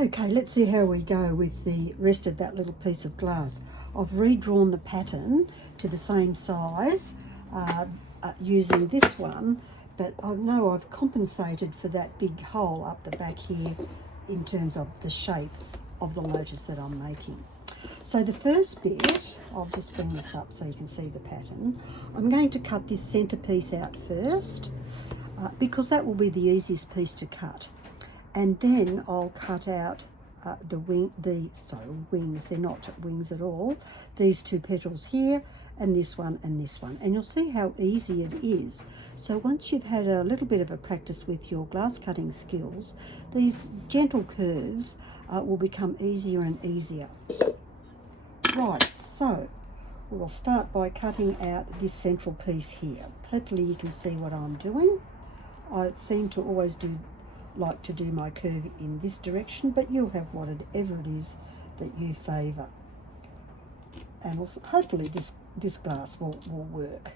Okay, let's see how we go with the rest of that little piece of glass. I've redrawn the pattern to the same size using this one, but I know I've compensated for that big hole up the back here in terms of the shape of the lotus that I'm making. So the first bit, I'll just bring this up so you can see the pattern. I'm going to cut this centre piece out first because that will be the easiest piece to cut. And then I'll cut out wings, they're not wings at all, these two petals here, and this one and this one. And you'll see how easy it is. So once you've had a little bit of a practice with your glass cutting skills, these gentle curves will become easier and easier. Right, so we'll start by cutting out this central piece here. Hopefully you can see what I'm doing. I seem to always like to do my curve in this direction, but you'll have whatever it is that you favour. And also, hopefully this glass will work.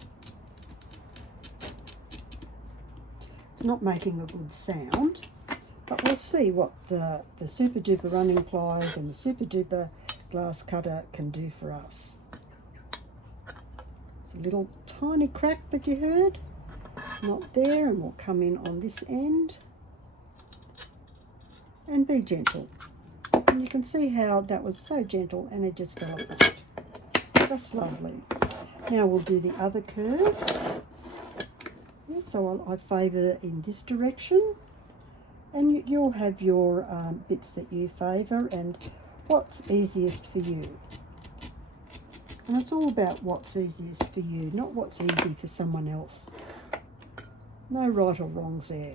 It's not making a good sound, but we'll see what the super duper running pliers and the super duper glass cutter can do for us. It's a little tiny crack that you heard, not there, and we'll come in on this end. And be gentle. And you can see how that was so gentle and it just fell apart. Just lovely. Now we'll do the other curve. Yeah, so I favour in this direction. And you'll have your bits that you favour and what's easiest for you. And it's all about what's easiest for you, not what's easy for someone else. No right or wrongs there.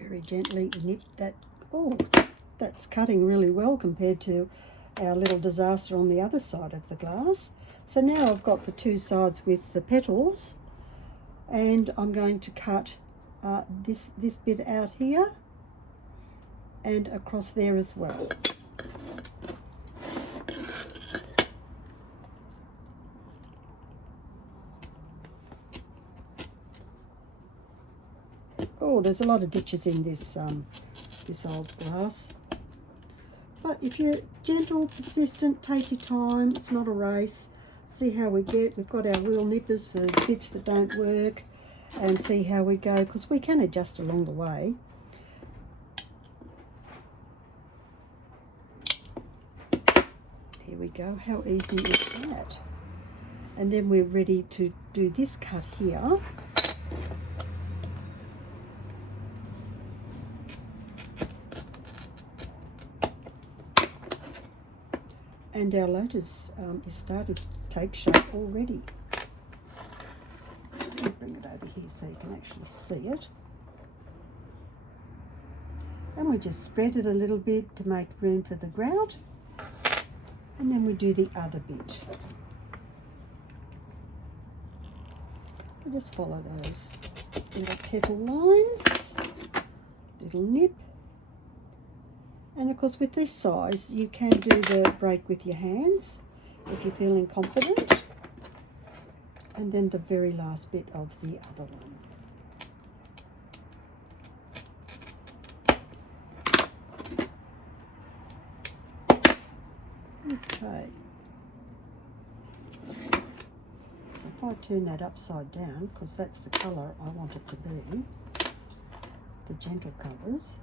Very gently nip that. Oh, that's cutting really well compared to our little disaster on the other side of the glass. So now I've got the two sides with the petals, and I'm going to cut this bit out here and across there as well. Oh, there's a lot of ditches in this this old glass. But if you're gentle, persistent, take your time. It's not a race. See how we get. We've got our wheel nippers for bits that don't work, and see how we go, because we can adjust along the way. Here we go. How easy is that? And then we're ready to do this cut here. And our lotus is starting to take shape already. Let me bring it over here so you can actually see it. And we just spread it a little bit to make room for the grout. And then we do the other bit. We just follow those little petal lines, little nip. And of course with this size you can do the break with your hands if you're feeling confident. And then the very last bit of the other one. Okay. So if I turn that upside down, because that's the colour I want it to be, the gentle colours.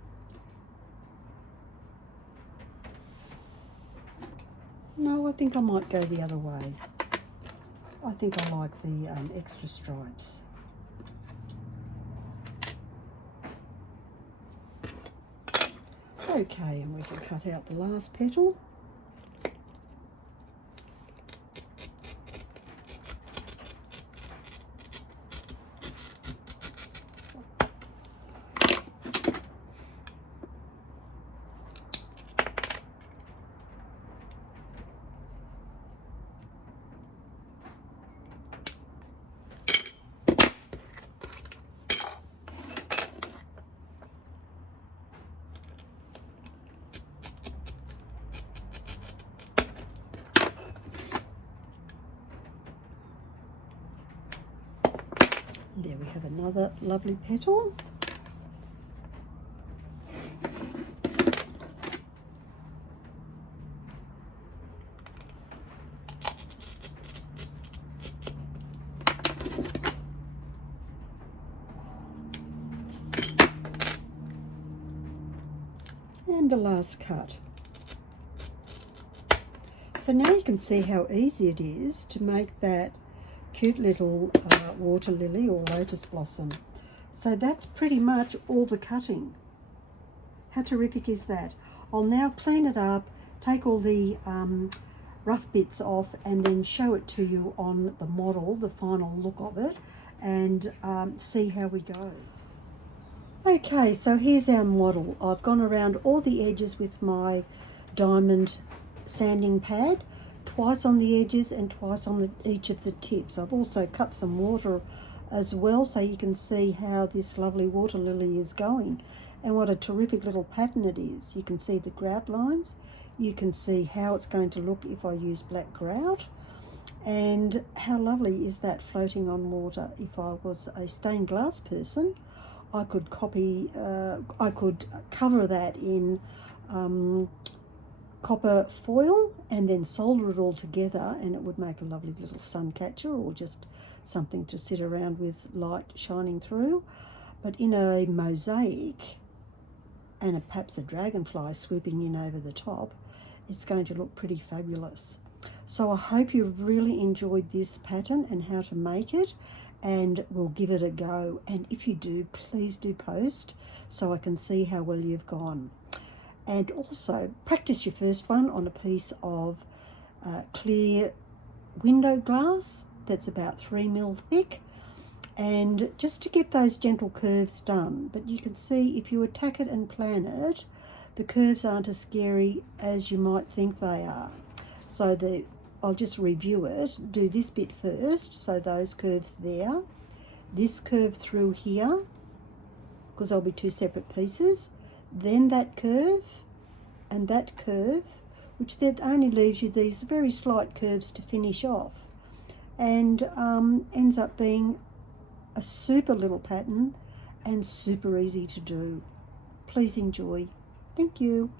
No, I think I might go the other way. I think I like the extra stripes. Okay, and we can cut out the last petal. There we have another lovely petal. And the last cut. So now you can see how easy it is to make that cute little water lily or lotus blossom. So that's pretty much all the cutting. How terrific is that? I'll now clean it up, take all the rough bits off, and then show it to you on the model, the final look of it, and see how we go. Okay, so here's our model. I've gone around all the edges with my diamond sanding pad, twice on the edges and twice on each of the tips. I've also cut some water as well, so you can see how this lovely water lily is going and what a terrific little pattern it is. You can see the grout lines, you can see how it's going to look if I use black grout, and how lovely is that floating on water. If I was a stained glass person, I could cover that in copper foil and then solder it all together, and it would make a lovely little sun catcher or just something to sit around with light shining through. But in a mosaic and perhaps a dragonfly swooping in over the top, it's going to look pretty fabulous. So I hope you've really enjoyed this pattern and how to make it, and we'll give it a go. And if you do, please do post so I can see how well you've gone. And also practice your first one on a piece of clear window glass that's about 3 mil thick, and just to get those gentle curves done. But you can see if you attack it and plan it, the curves aren't as scary as you might think they are. So I'll just review it. Do this bit first, so those curves there, this curve through here, because there'll be 2 separate pieces, then that curve and that curve, which then only leaves you these very slight curves to finish off, and ends up being a super little pattern and super easy to do. Please enjoy. Thank you.